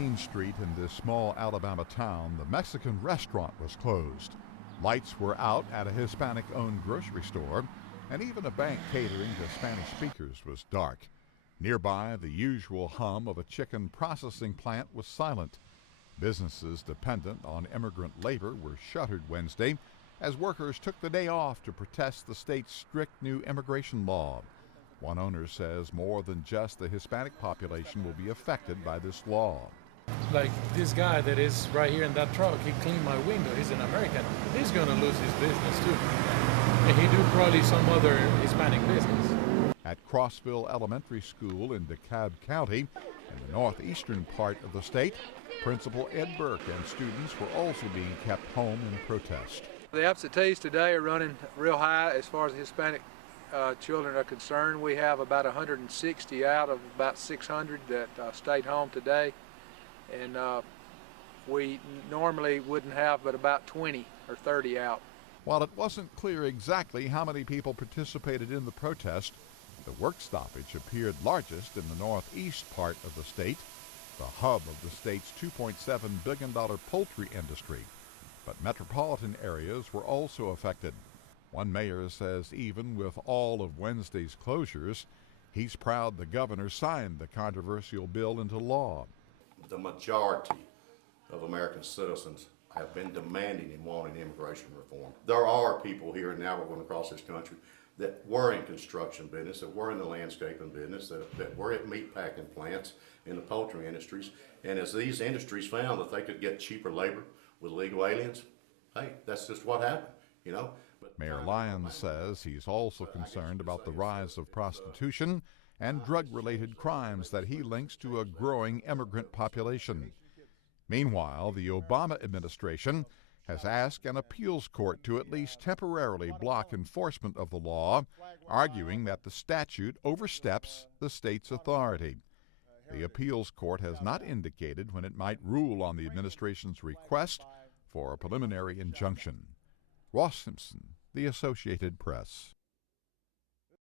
Main Street in this small Alabama town, the Mexican restaurant was closed. Lights were out at a Hispanic-owned grocery store, and even a bank catering to Spanish speakers was dark. Nearby, the usual hum of a chicken processing plant was silent. Businesses dependent on immigrant labor were shuttered Wednesday as workers took the day off to protest the state's strict new immigration law. One owner says more than just the Hispanic population will be affected by this law. Like this guy that is right here in that truck, he cleaned my window, he's an American. He's going to lose his business too. And he do probably some other Hispanic business. At Crossville Elementary School in DeKalb County, in the northeastern part of the state, Principal Ed Burke and students were also being kept home in protest. The absentees today are running real high as far as the Hispanic children are concerned. We have about 160 out of about 600 that stayed home today, and we normally wouldn't have but about 20 or 30 out. While it wasn't clear exactly how many people participated in the protest, the work stoppage appeared largest in the northeast part of the state, the hub of the state's $2.7 billion poultry industry. But metropolitan areas were also affected. One mayor says even with all of Wednesday's closures, he's proud the governor signed the controversial bill into law. The majority of American citizens have been demanding and wanting immigration reform. There are people here now going across this country that were in construction business, that were in the landscaping business, that were at meat packing plants in the poultry industries. And as these industries found that they could get cheaper labor with illegal aliens, hey, that's just what happened, you know. Mayor Lyons says he's also concerned about the rise of prostitution and drug-related crimes that he links to a growing immigrant population. Meanwhile, the Obama administration has asked an appeals court to at least temporarily block enforcement of the law, arguing that the statute oversteps the state's authority. The appeals court has not indicated when it might rule on the administration's request for a preliminary injunction. Ross Simpson, The Associated Press.